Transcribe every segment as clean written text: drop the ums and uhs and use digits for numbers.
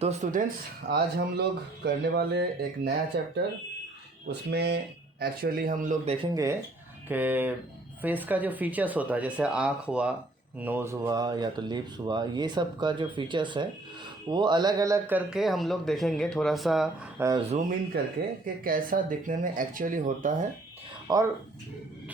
तो स्टूडेंट्स, आज हम लोग करने वाले एक नया चैप्टर। उसमें एक्चुअली हम लोग देखेंगे कि फेस का जो फीचर्स होता है, जैसे आँख हुआ, नोज़ हुआ या तो लिप्स हुआ, ये सब का जो फीचर्स है वो अलग अलग करके हम लोग देखेंगे, थोड़ा सा जूम इन करके कि कैसा दिखने में एक्चुअली होता है। और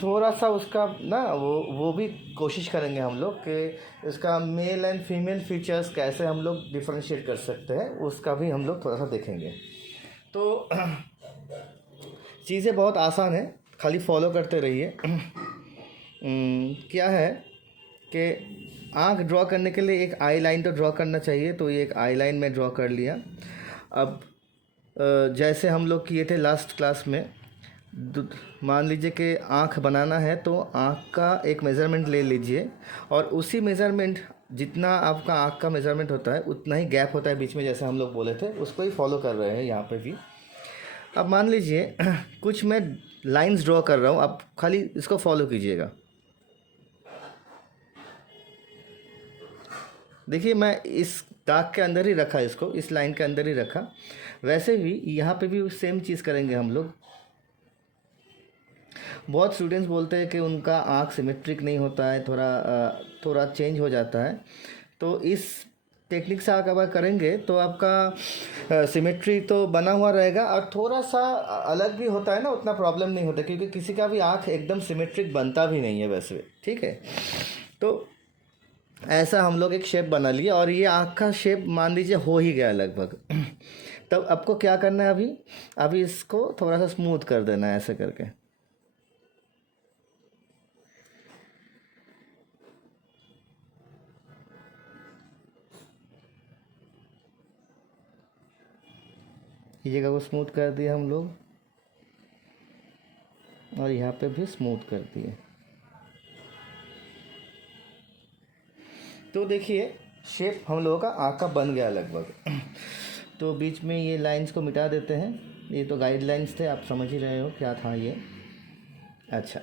थोड़ा सा उसका ना वो भी कोशिश करेंगे हम लोग कि इसका मेल एंड फीमेल फीचर्स कैसे हम लोग डिफरेंशिएट कर सकते हैं, उसका भी हम लोग थोड़ा सा देखेंगे। तो चीज़ें बहुत आसान है, खाली फॉलो करते रहिए। क्या है कि आँख ड्रॉ करने के लिए एक आई लाइन तो ड्रॉ करना चाहिए, तो ये एक आई लाइन में ड्रॉ कर लिया। अब जैसे हम लोग किए थे लास्ट क्लास में, मान लीजिए कि आँख बनाना है तो आँख का एक मेज़रमेंट ले लीजिए, और उसी मेज़रमेंट जितना आपका आँख का मेज़रमेंट होता है उतना ही गैप होता है बीच में, जैसे हम लोग बोले थे उसको ही फॉलो कर रहे हैं यहाँ पे भी। अब मान लीजिए कुछ मैं लाइंस ड्रॉ कर रहा हूँ, आप खाली इसको फॉलो कीजिएगा। देखिए, मैं इस दाग के अंदर ही रखा, इसको इस लाइन के अंदर ही रखा। वैसे भी यहाँ पे भी सेम चीज़ करेंगे हम लोग। बहुत स्टूडेंट्स बोलते हैं कि उनका आँख सिमेट्रिक नहीं होता है, थोड़ा चेंज हो जाता है। तो इस टेक्निक से आप अगर करेंगे तो आपका सिमेट्री तो बना हुआ रहेगा, और थोड़ा सा अलग भी होता है ना, उतना प्रॉब्लम नहीं होता, क्योंकि किसी का भी आँख एकदम सिमेट्रिक बनता भी नहीं है वैसे। ठीक है, तो ऐसा हम लोग एक शेप बना लिए, और ये आँख का शेप मान लीजिए हो ही गया लगभग। तब आपको क्या करना है, अभी इसको थोड़ा सा स्मूथ कर देना है ऐसे करके। ये जगह को स्मूथ कर दिया हम लोग, और यहाँ पे भी स्मूथ कर दिए। तो देखिए, शेप हम लोगों का आँख का बन गया लगभग। तो बीच में ये लाइंस को मिटा देते हैं, ये तो गाइडलाइंस थे, आप समझ ही रहे हो क्या था ये। अच्छा,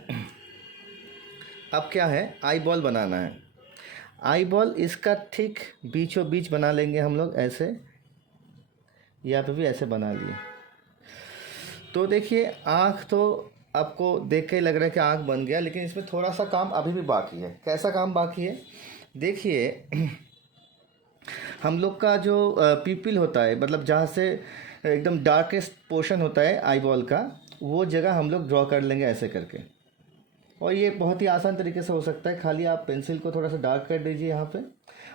अब क्या है, आई बॉल बनाना है। आई बॉल इसका ठीक बीचों बीच बना लेंगे हम लोग, ऐसे यहाँ पे भी ऐसे बना लिए। तो देखिए, आँख तो आपको देख के लग रहा है कि आँख बन गया, लेकिन इसमें थोड़ा सा काम अभी भी बाकी है। कैसा काम बाकी है, देखिए। हम लोग का जो पीपिल होता है, मतलब जहाँ से एकदम डार्केस्ट पोर्शन होता है आई बॉल का, वो जगह हम लोग ड्रॉ कर लेंगे ऐसे करके। और ये बहुत ही आसान तरीके से हो सकता है, खाली आप पेंसिल को थोड़ा सा डार्क कर दीजिए यहाँ पे।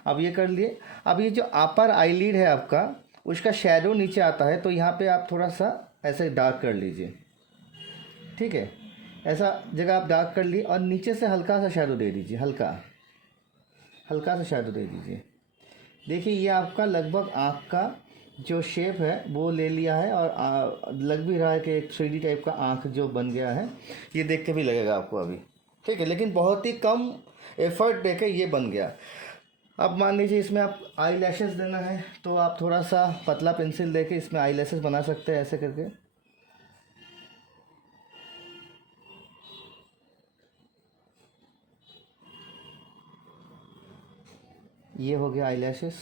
अब ये कर लिए। अब ये जो अपर आईलिड है आपका, उसका शेडो नीचे आता है, तो यहाँ पे आप थोड़ा सा ऐसे डार्क कर लीजिए। ठीक है, ऐसा जगह आप डार्क कर लिए, और नीचे से हल्का सा शेडो दे दीजिए, हल्का हल्का सा शेडो दे दीजिए। देखिए, ये आपका लगभग आँख का जो शेप है वो ले लिया है, और लग भी रहा है कि एक 3D टाइप का आँख जो बन गया है, ये देख के भी लगेगा आपको अभी। ठीक है, लेकिन बहुत ही कम एफर्ट दे के ये बन गया। अब मान लीजिए इसमें आप आई लैशेस देना है, तो आप थोड़ा सा पतला पेंसिल दे के इसमें आई लैशेस बना सकते हैं ऐसे करके। ये हो गया आई लैशेस।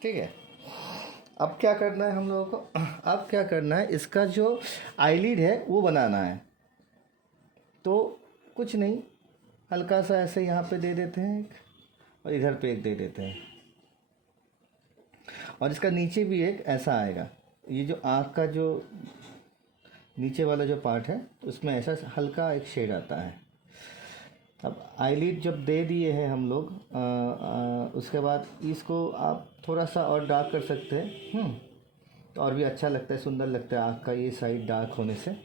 ठीक है, अब क्या करना है हम लोगों को, अब क्या करना है, इसका जो आईलिड है वो बनाना है। तो कुछ नहीं, हल्का सा ऐसे यहाँ पे दे देते हैं एक, और इधर पे एक दे देते हैं, और इसका नीचे भी एक ऐसा आएगा। ये जो आँख का जो नीचे वाला जो पार्ट है, उसमें ऐसा हल्का एक शेड आता है। अब आईलिड जब दे दिए हैं हम लोग, उसके बाद इसको आप थोड़ा सा और डार्क कर सकते हैं। तो और भी अच्छा लगता है, सुंदर लगता है आँख का ये साइड डार्क होने से।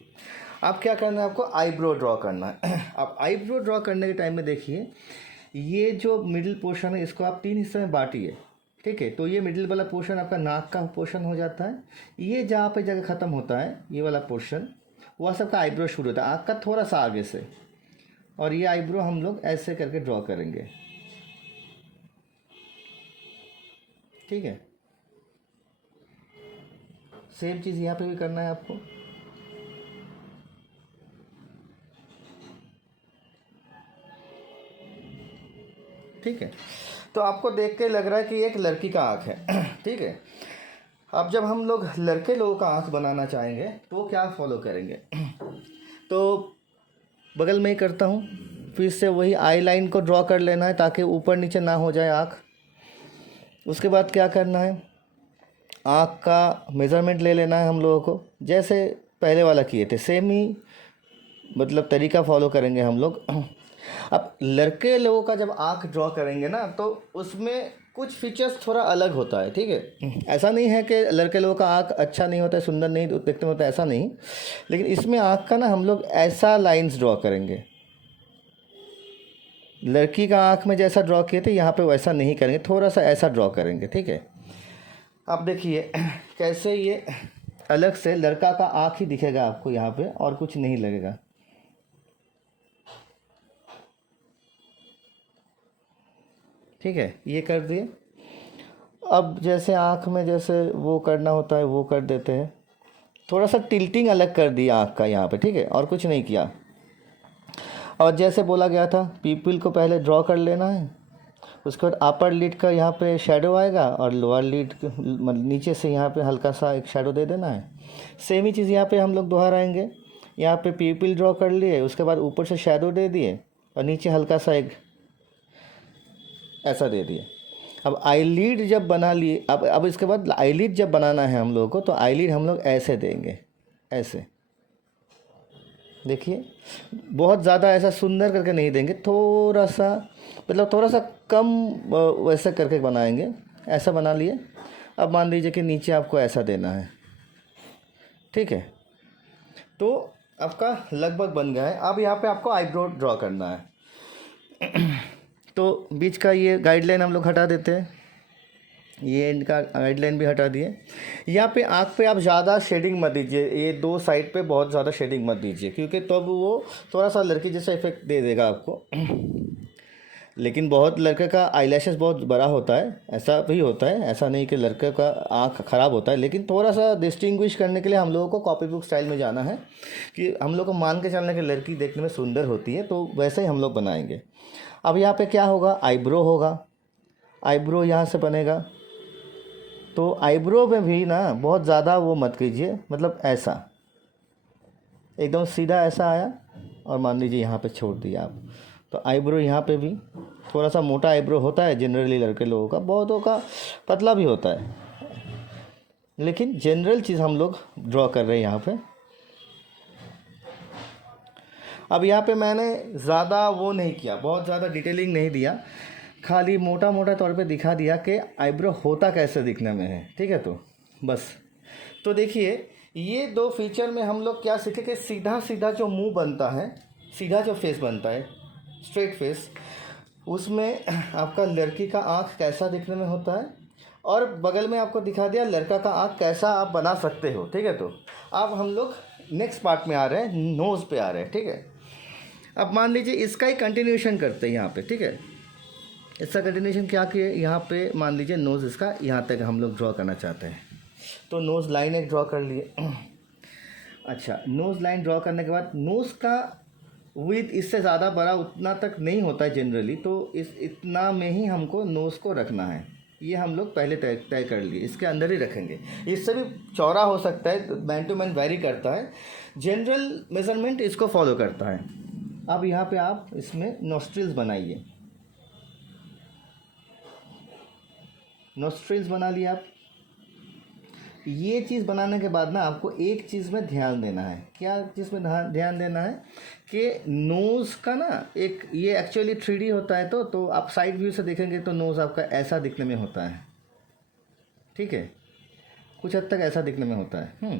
अब क्या करना है, आपको आईब्रो ड्रॉ करना है। अब आईब्रो ड्रॉ करने के टाइम में देखिए, ये जो मिडिल पोर्शन है इसको आप 3 हिस्से में बांटिए। ठीक है, तो ये मिडिल वाला पोर्शन आपका नाक का पोर्शन हो जाता है। ये जहाँ पे जगह ख़त्म होता है, ये वाला पोर्शन, वह सबका आईब्रो शुरू होता है आँख का थोड़ा सा आगे से। और ये आईब्रो हम लोग ऐसे करके ड्रॉ करेंगे। ठीक है, सेम चीज़ यहाँ पे भी करना है आपको। ठीक है। तो आपको देख के लग रहा है कि एक लड़की का आँख है। ठीक है। अब जब हम लोग लड़के लोगों का आँख बनाना चाहेंगे तो क्या फॉलो करेंगे? तो बगल में ही करता हूँ, फिर से वही आई लाइन को ड्रॉ कर लेना है ताकि ऊपर नीचे ना हो जाए आँख। उसके बाद क्या करना है, आँख का मेज़रमेंट ले लेना है हम लोगों को, जैसे पहले वाला किए थे सेम ही मतलब तरीका फॉलो करेंगे हम लोग। अब लड़के लोगों का जब आँख ड्रॉ करेंगे ना तो उसमें कुछ फीचर्स थोड़ा अलग होता है। ठीक है। ऐसा नहीं है कि लड़के लोगों का आँख अच्छा नहीं होता है, सुंदर नहीं देखते में होता है, ऐसा नहीं। लेकिन इसमें आँख का ना हम लोग ऐसा लाइंस ड्रॉ करेंगे, लड़की का आँख में जैसा ड्रॉ किए थे यहाँ पे वैसा नहीं करेंगे, थोड़ा सा ऐसा ड्रॉ करेंगे। ठीक है। अब देखिए कैसे ये अलग से लड़का का आँख ही दिखेगा आपको यहाँ पे, और कुछ नहीं लगेगा। ठीक है, ये कर दिए। अब जैसे आँख में जैसे वो करना होता है वो कर देते हैं, थोड़ा सा टिल्टिंग अलग कर दिया आँख का यहाँ पे। ठीक है, और कुछ नहीं किया। और जैसे बोला गया था पीपल को पहले ड्रॉ कर लेना है, उसके बाद अपर लिड का यहाँ पे शेडो आएगा और लोअर लिड मतलब नीचे से यहाँ पे हल्का सा एक शेडो दे देना है। सेम ही चीज़ यहाँ पे हम लोग दोहराएंगे। यहाँ पे पीपल ड्रॉ कर लिए, उसके बाद ऊपर से शेडो दे दिए और नीचे हल्का सा एक ऐसा दे दिए। अब आईलिड जब बना लिए, अब इसके बाद आईलिड जब बनाना है हम लोगों को तो आईलिड हम लोग ऐसे देंगे, ऐसे देखिए। बहुत ज़्यादा ऐसा सुंदर करके नहीं देंगे, थोड़ा सा मतलब थोड़ा सा कम वैसे करके बनाएंगे। ऐसा बना लिए। अब मान लीजिए कि नीचे आपको ऐसा देना है। ठीक है, तो आपका लगभग बन गया है। अब यहाँ पे आपको आईब्रो ड्रॉ करना है। तो बीच का ये गाइडलाइन हम लोग हटा देते हैं, ये इनका गाइडलाइन भी हटा दिए। यहाँ पे आँख पे आप ज़्यादा शेडिंग मत दीजिए, ये दो साइड पे बहुत ज़्यादा शेडिंग मत दीजिए, क्योंकि तब वो थोड़ा सा लड़की जैसा इफेक्ट दे देगा आपको। लेकिन बहुत लड़के का आईलैशेस बहुत बड़ा होता है, ऐसा भी होता है, ऐसा नहीं कि लड़के का आँख ख़राब होता है। लेकिन थोड़ा सा डिस्टिंग्विश करने के लिए हम लोगों को कॉपी बुक स्टाइल में जाना है कि हम लोग को मान के चलने की लड़की देखने में सुंदर होती है, तो वैसे ही हम लोग बनाएंगे। अब यहाँ पे क्या होगा, आईब्रो होगा, आईब्रो यहाँ से बनेगा। तो आईब्रो में भी ना बहुत ज़्यादा वो मत कीजिए, मतलब ऐसा एकदम सीधा ऐसा आया और मान लीजिए यहाँ पे छोड़ दिया आप। तो आईब्रो यहाँ पे भी थोड़ा सा मोटा आईब्रो होता है जनरली लड़के लोगों का, बहुतों का पतला भी होता है, लेकिन जनरल चीज़ हम लोग ड्रॉ कर रहे हैं यहाँ पे। अब यहाँ पे मैंने ज़्यादा वो नहीं किया, बहुत ज़्यादा डिटेलिंग नहीं दिया, खाली मोटा मोटा तौर पे दिखा दिया कि आईब्रो होता कैसे दिखने में है। ठीक है, तो बस। तो देखिए ये दो फीचर में हम लोग क्या सीखे कि सीधा सीधा जो मुंह बनता है, सीधा जो फेस बनता है, स्ट्रेट फेस, उसमें आपका लड़की का आँख कैसा दिखने में होता है, और बगल में आपको दिखा दिया लड़का का आँख कैसा आप बना सकते हो। ठीक है, तो अब हम लोग नेक्स्ट पार्ट में आ रहे हैं, नोज़ पे आ रहे हैं। ठीक है, अब मान लीजिए इसका ही कंटिन्यूशन करते हैं यहाँ पे। ठीक है, इसका कंटिन्यूशन क्या किए, यहाँ पे मान लीजिए नोज़ इसका यहाँ तक हम लोग ड्रॉ करना चाहते हैं, तो नोज़ लाइन एक ड्रॉ कर लिए। अच्छा, नोज़ लाइन ड्रॉ करने के बाद नोज़ का विड्थ इससे ज़्यादा बड़ा उतना तक नहीं होता है जनरली, तो इस इतना में ही हमको नोज़ को रखना है। ये हम लोग पहले तय कर लिए, इसके अंदर ही रखेंगे। इससे भी चौड़ा हो सकता है, मैन टू मैन वेरी करता है, जनरल मेजरमेंट इसको फॉलो करता है। अब यहाँ पे आप इसमें नोस्ट्रिल्स बनाइए, नोस्ट्रिल्स बना लिया आप। ये चीज़ बनाने के बाद ना आपको एक चीज़ में ध्यान देना है। क्या चीज़ में ध्यान देना है कि नोज़ का ना एक ये एक्चुअली 3D होता है, तो आप साइड व्यू से देखेंगे तो नोज़ आपका ऐसा दिखने में होता है। ठीक है, कुछ हद तक ऐसा दिखने में होता है।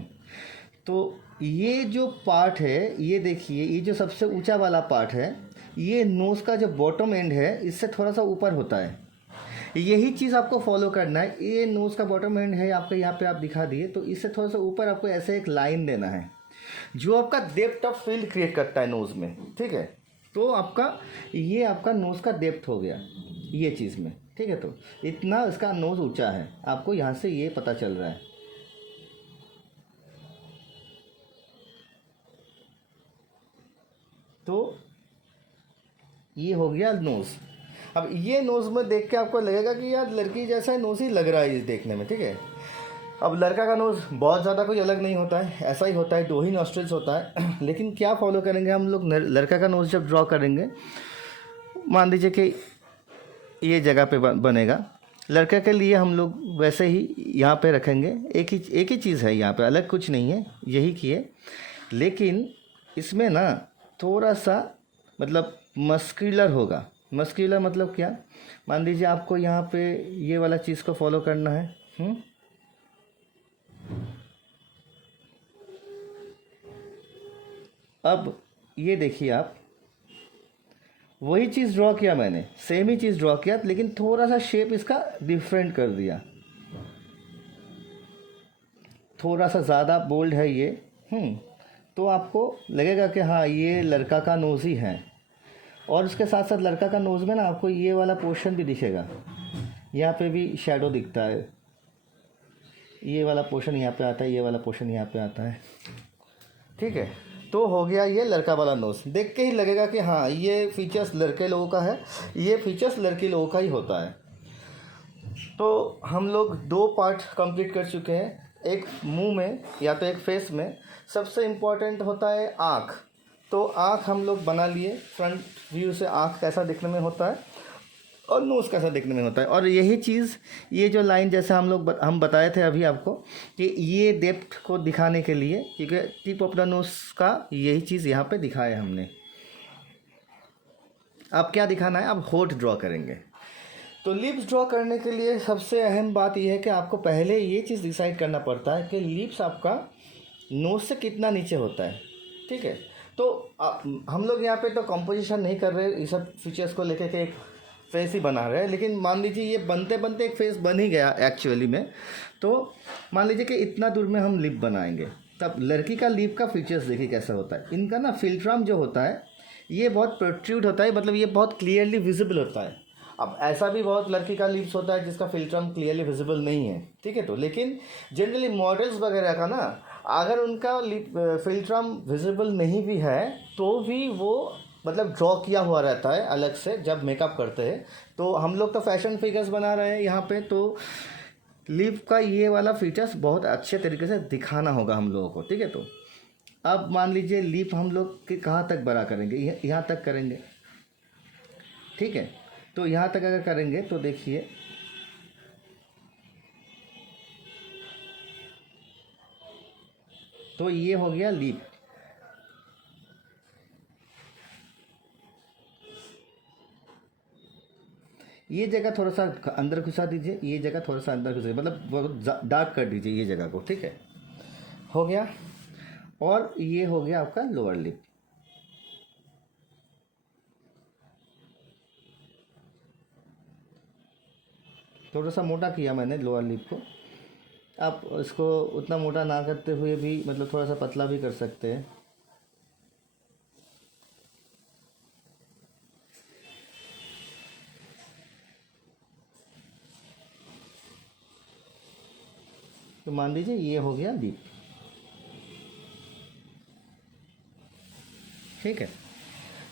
तो ये जो पार्ट है, ये देखिए, ये जो सबसे ऊंचा वाला पार्ट है, ये नोज़ का जो बॉटम एंड है इससे थोड़ा सा ऊपर होता है। यही चीज़ आपको फॉलो करना है। ये नोज़ का बॉटम एंड है आपका, यहाँ पे आप दिखा दिए, तो इससे थोड़ा सा ऊपर आपको ऐसे एक लाइन देना है जो आपका डेप्थ ऑफ फील्ड क्रिएट करता है नोज़ में। ठीक है, तो आपका ये आपका नोज़ का डेप्थ हो गया ये चीज़ में। ठीक है, तो इतना इसका नोज़ ऊंचा है, आपको यहाँ से ये पता चल रहा है। तो ये हो गया नोज़। अब ये नोज़ में देख के आपको लगेगा कि यार लड़की जैसा नोज़ ही लग रहा है इस देखने में, ठीक है। अब लड़का का नोज़ बहुत ज़्यादा कोई अलग नहीं होता है, ऐसा ही होता है, 2 ही नॉस्ट्रिल्स होता है। लेकिन क्या फॉलो करेंगे हम लोग, लड़का का नोज़ जब ड्रॉ करेंगे, मान लीजिए कि ये जगह पे बनेगा, लड़का के लिए हम लोग वैसे ही यहाँ पे रखेंगे, एक ही चीज़ है यहाँ पे, अलग कुछ नहीं है, यही किए। लेकिन इसमें ना थोड़ा सा मतलब मस्कुलर होगा। मस्कुलर मतलब क्या, मान लीजिए आपको यहाँ पे ये वाला चीज़ को फॉलो करना है। अब ये देखिए, आप वही चीज़ ड्रॉ किया मैंने, सेम ही चीज़ ड्रॉ किया, लेकिन थोड़ा सा शेप इसका डिफरेंट कर दिया, थोड़ा सा ज़्यादा बोल्ड है ये। तो आपको लगेगा कि हाँ ये लड़का का नोज़ ही है। और उसके साथ साथ लड़का का नोज़ में ना आपको ये वाला पोर्शन भी दिखेगा, यहाँ पे भी शैडो दिखता है, ये वाला पोर्शन यहाँ पे आता है, ये वाला पोर्शन यहाँ पे आता है, ठीक है। तो हो गया ये लड़का वाला नोज़। देख के ही लगेगा कि हाँ ये फीचर्स लड़के लोगों का है, ये फीचर्स लड़की लोगों का ही होता है। तो हम लोग 2 पार्ट कंप्लीट कर चुके हैं, एक मुंह में या तो एक फेस में। सबसे इम्पॉर्टेंट होता है आँख। तो आँख हम लोग बना लिए, फ्रंट व्यू से आँख कैसा दिखने में होता है और नोज़ कैसा दिखने में होता है। और यही चीज़, ये जो लाइन जैसे हम बताए थे अभी आपको कि ये डेप्थ को दिखाने के लिए, क्योंकि टिप ऑफ द नोज़ का यही चीज़ यहाँ पे दिखाया हमने। अब क्या दिखाना है, अब होठ ड्रॉ करेंगे। तो लिप्स ड्रॉ करने के लिए सबसे अहम बात यह है कि आपको पहले ये चीज़ डिसाइड करना पड़ता है कि लिप्स आपका नोज़ से कितना नीचे होता है, ठीक है। तो हम लोग यहाँ पे तो कंपोजिशन नहीं कर रहे, ये सब फीचर्स को लेके के एक फेस ही बना रहे हैं। लेकिन मान लीजिए ये बनते बनते एक फेस बन ही गया एक्चुअली में। तो मान लीजिए कि इतना दूर में हम लिप बनाएंगे, तब लड़की का लिप का फीचर्स देखिए कैसा होता है। इनका ना फिल्ट्रम जो होता है ये बहुत प्रोट्रूड होता है, मतलब ये बहुत क्लियरली विजिबल होता है। अब ऐसा भी बहुत लड़की का लिप्स होता है जिसका फिल्ट्रम क्लियरली विजिबल नहीं है, ठीक है। तो लेकिन जनरली मॉडल्स वगैरह का ना, अगर उनका लिप फिल्ट्रम विजिबल नहीं भी है तो भी वो मतलब ड्रॉ किया हुआ रहता है अलग से जब मेकअप करते हैं। तो हम लोग तो फैशन फिगर्स बना रहे हैं यहाँ पे, तो लिप का ये वाला फीचर्स बहुत अच्छे तरीके से दिखाना होगा हम लोगों को, ठीक है। तो अब मान लीजिए लिप हम लोग के कहाँ तक बड़ा करेंगे, यहाँ तक करेंगे, ठीक है। तो यहाँ तक अगर करेंगे तो देखिए तो ये हो गया लिप। ये जगह थोड़ा सा अंदर घुसा दीजिए, ये जगह थोड़ा सा अंदर घुसा, मतलब बहुत डार्क कर दीजिए ये जगह को, ठीक है। हो गया। और ये हो गया आपका लोअर लिप। थोड़ा सा मोटा किया मैंने लोअर लिप को। आप इसको उतना मोटा ना करते हुए भी मतलब थोड़ा सा पतला भी कर सकते हैं। तो मान लीजिए ये हो गया लिप, ठीक है।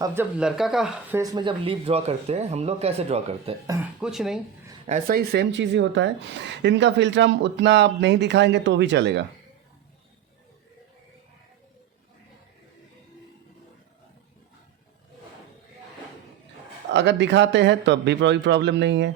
अब जब लड़का का फेस में जब लिप ड्रॉ करते हैं हम लोग, कैसे ड्रॉ करते हैं कुछ नहीं, ऐसा ही सेम चीज़ ही होता है। इनका फिल्ट्रम उतना आप नहीं दिखाएंगे तो भी चलेगा। अगर दिखाते हैं तो भी कोई प्रॉब्लम नहीं है।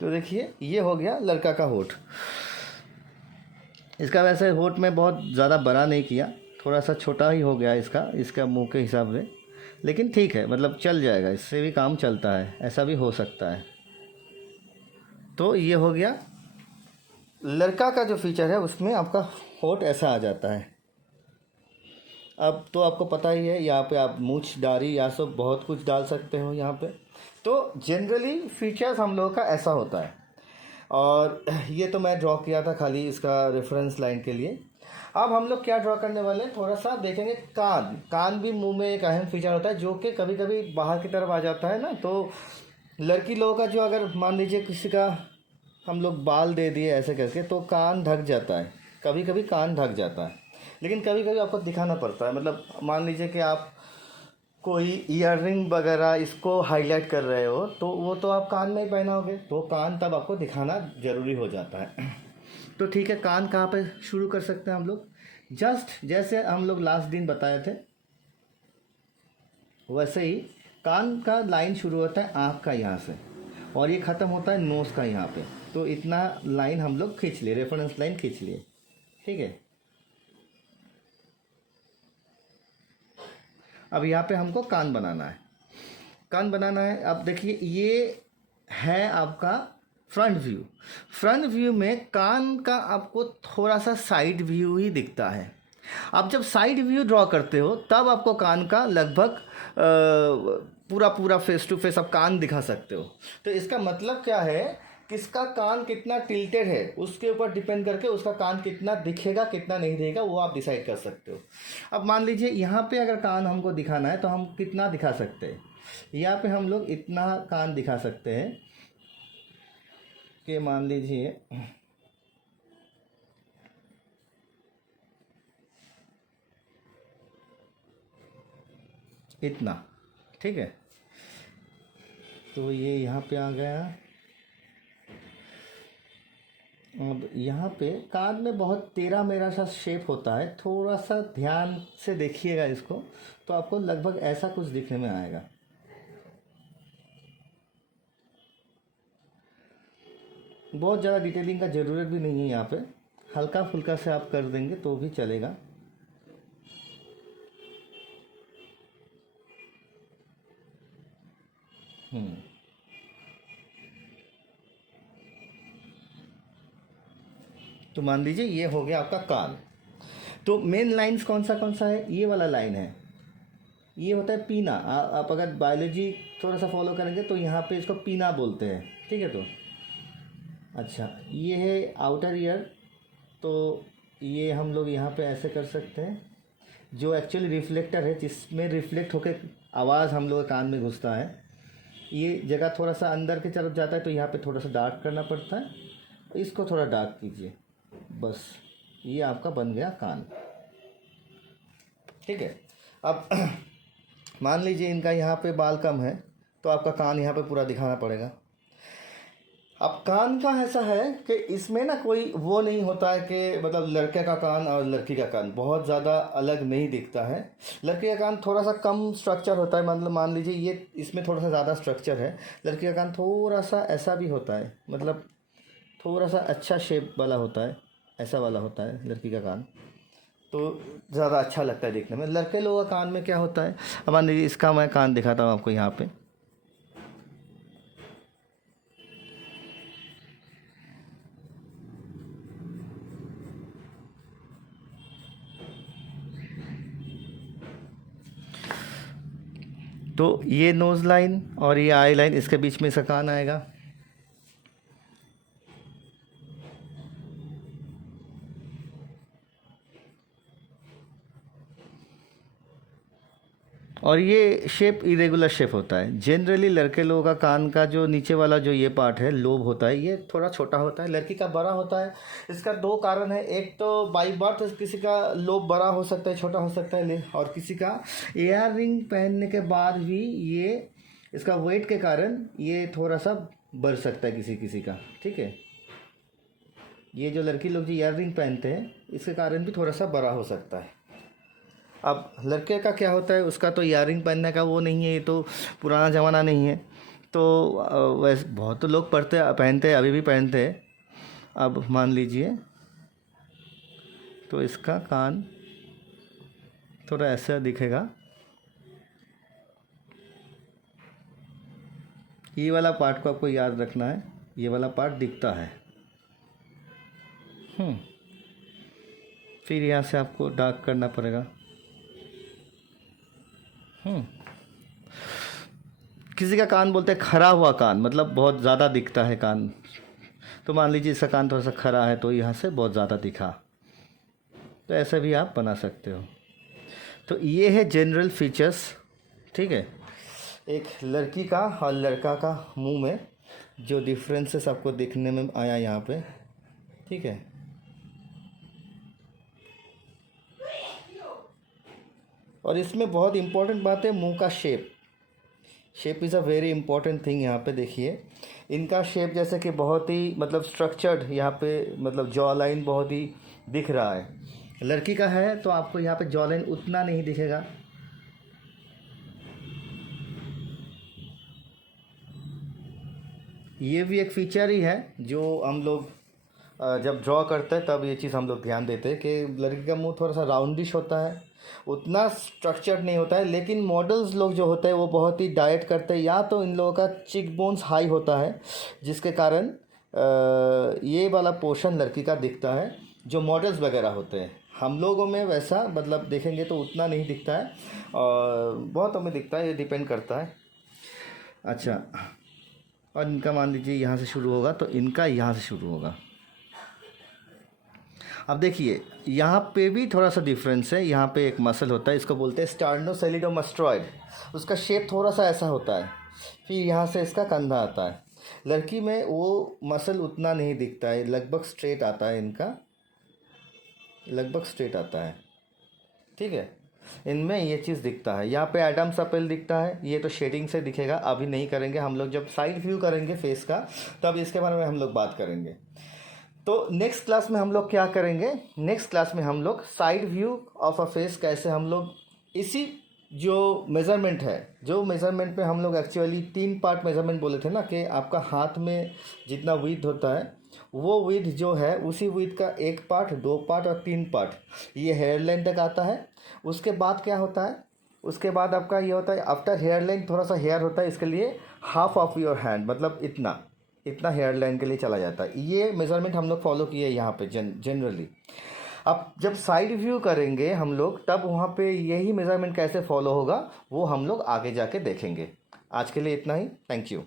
तो देखिए ये हो गया लड़का का होठ। इसका वैसे होठ में बहुत ज़्यादा बड़ा नहीं किया, थोड़ा सा छोटा ही हो गया इसका मुंह के हिसाब से, लेकिन ठीक है, मतलब चल जाएगा, इससे भी काम चलता है, ऐसा भी हो सकता है। तो ये हो गया लड़का का जो फीचर है, उसमें आपका होठ ऐसा आ जाता है। अब तो आपको पता ही है, यहाँ पे आप मूछ दाढ़ी या सब बहुत कुछ डाल सकते हो यहाँ पे। तो जनरली फीचर्स हम लोगों का ऐसा होता है। और ये तो मैं ड्रॉ किया था खाली इसका रेफरेंस लाइन के लिए। अब हम लोग क्या ड्रॉ करने वाले हैं, थोड़ा सा देखेंगे कान। कान भी मुंह में एक अहम फीचर होता है जो कि कभी कभी बाहर की तरफ आ जाता है ना। तो लड़की लोगों का जो, अगर मान लीजिए किसी का हम लोग बाल दे दिए ऐसे करके तो कान ढक जाता है, कभी कभी कान ढक जाता है, लेकिन कभी कभी आपको दिखाना पड़ता है। मतलब मान लीजिए कि आप कोई ईयररिंग वगैरह इसको हाईलाइट कर रहे हो तो वो तो आप कान में ही पहनाओगे, तो कान तब आपको दिखाना ज़रूरी हो जाता है। तो ठीक है, कान कहाँ पे शुरू कर सकते हैं हम लोग, जस्ट जैसे हम लोग लास्ट दिन बताए थे वैसे ही कान का लाइन शुरू होता है आँख का यहाँ से, और ये ख़त्म होता है नोज़ का यहाँ पे। तो इतना लाइन हम लोग खींच लिए, रेफरेंस लाइन खींच लिए, ठीक है। अब यहाँ पे हमको कान बनाना है, कान बनाना है। अब देखिए ये है आपका फ्रंट व्यू। फ्रंट व्यू में कान का आपको थोड़ा सा साइड व्यू ही दिखता है। आप जब साइड व्यू ड्रॉ करते हो तब आपको कान का लगभग पूरा पूरा फेस टू फेस आप कान दिखा सकते हो। तो इसका मतलब क्या है, किसका कान कितना टिल्टेड है उसके ऊपर डिपेंड करके उसका कान कितना दिखेगा कितना नहीं दिखेगा वो आप डिसाइड कर सकते हो। अब मान लीजिए यहाँ पे अगर कान हमको दिखाना है तो हम कितना दिखा सकते हैं, यहाँ पे हम लोग इतना कान दिखा सकते हैं कि मान लीजिए इतना, ठीक है। तो ये यहाँ पे आ गया। अब यहाँ पे कान में बहुत टेढ़ा मेढ़ा सा शेप होता है, थोड़ा सा ध्यान से देखिएगा इसको तो आपको लगभग ऐसा कुछ दिखने में आएगा। बहुत ज़्यादा डिटेलिंग का ज़रूरत भी नहीं है, यहाँ पे हल्का फुल्का से आप कर देंगे तो भी चलेगा। तो मान लीजिए ये हो गया आपका कान। तो मेन लाइंस कौन सा है, ये वाला लाइन है, ये होता है पीना। आप अगर बायोलॉजी थोड़ा सा फॉलो करेंगे तो यहाँ पे इसको पीना बोलते हैं, ठीक है। तो अच्छा ये है आउटर ईयर, तो ये हम लोग यहाँ पे ऐसे कर सकते हैं, जो एक्चुअली रिफ्लेक्टर है जिसमें रिफ्लेक्ट होकर आवाज़ हम लोग के कान में घुसता है। ये जगह थोड़ा सा अंदर की तरफ जाता है तो यहाँ पे थोड़ा सा डार्क करना पड़ता है, इसको थोड़ा डार्क कीजिए, बस ये आपका बन गया कान, ठीक है। अब मान लीजिए इनका यहाँ पे बाल कम है तो आपका कान यहाँ पे पूरा दिखाना पड़ेगा। अब कान का ऐसा है कि इसमें ना कोई वो नहीं होता है कि मतलब लड़के का कान और लड़की का कान बहुत ज़्यादा अलग नहीं दिखता है। लड़के का कान थोड़ा सा कम स्ट्रक्चर होता है, मतलब मान लीजिए ये इसमें थोड़ा सा ज़्यादा स्ट्रक्चर है, लड़की का कान थोड़ा सा ऐसा भी होता है, मतलब थोड़ा सा अच्छा शेप वाला होता है, ऐसा वाला होता है लड़की का कान, तो ज़्यादा अच्छा लगता है देखने में। लड़के लोगों का कान में क्या होता है, अब मान लीजिए इसका मैं कान दिखाता हूँ आपको यहाँ पे। तो ये नोज़ लाइन और ये आई लाइन, इसके बीच में इसका कान आएगा। और ये शेप इरेगुलर शेप होता है। जनरली लड़के लोगों का कान का जो नीचे वाला जो ये पार्ट है लोब होता है, ये थोड़ा छोटा होता है, लड़की का बड़ा होता है। इसका दो कारण है, एक तो बाई बर्थ किसी का लोब बड़ा हो सकता है, छोटा हो सकता है, और किसी का ईयर रिंग पहनने के बाद भी ये इसका वेट के कारण ये थोड़ा सा बढ़ सकता है किसी किसी का, ठीक है। ये जो लड़की लोग जो ईयर रिंग पहनते हैं इसके कारण भी थोड़ा सा बड़ा हो सकता है। अब लड़के का क्या होता है, उसका तो ईयरिंग पहनने का वो नहीं है, ये तो पुराना ज़माना नहीं है, तो वैसे बहुत तो लोग पहनते हैं, अभी भी पहनते हैं। अब मान लीजिए तो इसका कान थोड़ा ऐसा दिखेगा, ये वाला पार्ट को आपको याद रखना है, ये वाला पार्ट दिखता है। फिर यहाँ से आपको डार्क करना पड़ेगा। किसी का कान बोलते हैं खरा हुआ कान, मतलब बहुत ज़्यादा दिखता है कान, तो मान लीजिए इसका कान थोड़ा सा खरा है तो यहाँ से बहुत ज़्यादा दिखा, तो ऐसा भी आप बना सकते हो। तो ये है जनरल फीचर्स, ठीक है, एक लड़की का और लड़का का मुंह में जो डिफरेंसेस आपको देखने में आया यहाँ पे, ठीक है। और इसमें बहुत इम्पोर्टेंट बात है मुंह का shape. Shape is a very important thing. यहाँ पे देखिए इनका शेप जैसे कि बहुत ही मतलब स्ट्रक्चर्ड, यहाँ पे मतलब जॉ लाइन बहुत ही दिख रहा है। लड़की का है तो आपको यहाँ पे जॉ लाइन उतना नहीं दिखेगा। ये भी एक फीचर ही है जो हम लोग जब ड्रॉ करते हैं तब ये चीज़ हम लोग ध्यान देते हैं कि लड़की का मुंह थोड़ा सा राउंडिश होता है, उतना स्ट्रक्चर्ड नहीं होता है। लेकिन मॉडल्स लोग जो होते हैं वो बहुत ही डाइट करते हैं, या तो इन लोगों का चिक बोन्स हाई होता है जिसके कारण ये वाला पोर्शन लड़की का दिखता है। जो मॉडल्स वगैरह होते हैं, हम लोगों में वैसा मतलब देखेंगे तो उतना नहीं दिखता है और बहुत हमें दिखता है, ये डिपेंड करता है। अच्छा, और इनका मान लीजिए यहाँ से शुरू होगा तो इनका यहाँ से शुरू होगा। अब देखिए यहाँ पे भी थोड़ा सा डिफरेंस है। यहाँ पे एक मसल होता है, इसको बोलते हैं स्टार्नोसेलिडोमास्टोइड, उसका शेप थोड़ा सा ऐसा होता है। फिर यहाँ से इसका कंधा आता है। लड़की में वो मसल उतना नहीं दिखता है, लगभग स्ट्रेट आता है, इनका लगभग स्ट्रेट आता है, ठीक है। इनमें ये चीज़ दिखता है। यहाँ पे एडम्स एप्पल दिखता है, ये तो शेडिंग से दिखेगा, अभी नहीं करेंगे हम लोग। जब साइड व्यू करेंगे फेस का तब इसके बारे में हम लोग बात करेंगे। तो नेक्स्ट क्लास में हम लोग क्या करेंगे, नेक्स्ट क्लास में हम लोग side view of a face कैसे हम लोग इसी जो मेज़रमेंट है, जो मेज़रमेंट पे हम लोग एक्चुअली 3 पार्ट मेज़रमेंट बोले थे ना कि आपका हाथ में जितना विड्थ होता है वो विड्थ जो है उसी विड्थ का 1 पार्ट, 2 पार्ट और 3 पार्ट ये हेयर लाइन तक आता है। उसके बाद क्या होता है, उसके बाद आपका ये होता है आफ्टर हेयर लाइन थोड़ा सा हेयर होता है, इसके लिए हाफ ऑफ योर हैंड मतलब इतना हेयर लाइन के लिए चला जाता है। ये मेज़रमेंट हम लोग फॉलो किए यहाँ पे जनरली। अब जब साइड व्यू करेंगे हम लोग तब वहाँ पे यही मेज़रमेंट कैसे फॉलो होगा वो हम लोग आगे जाके देखेंगे। आज के लिए इतना ही, थैंक यू।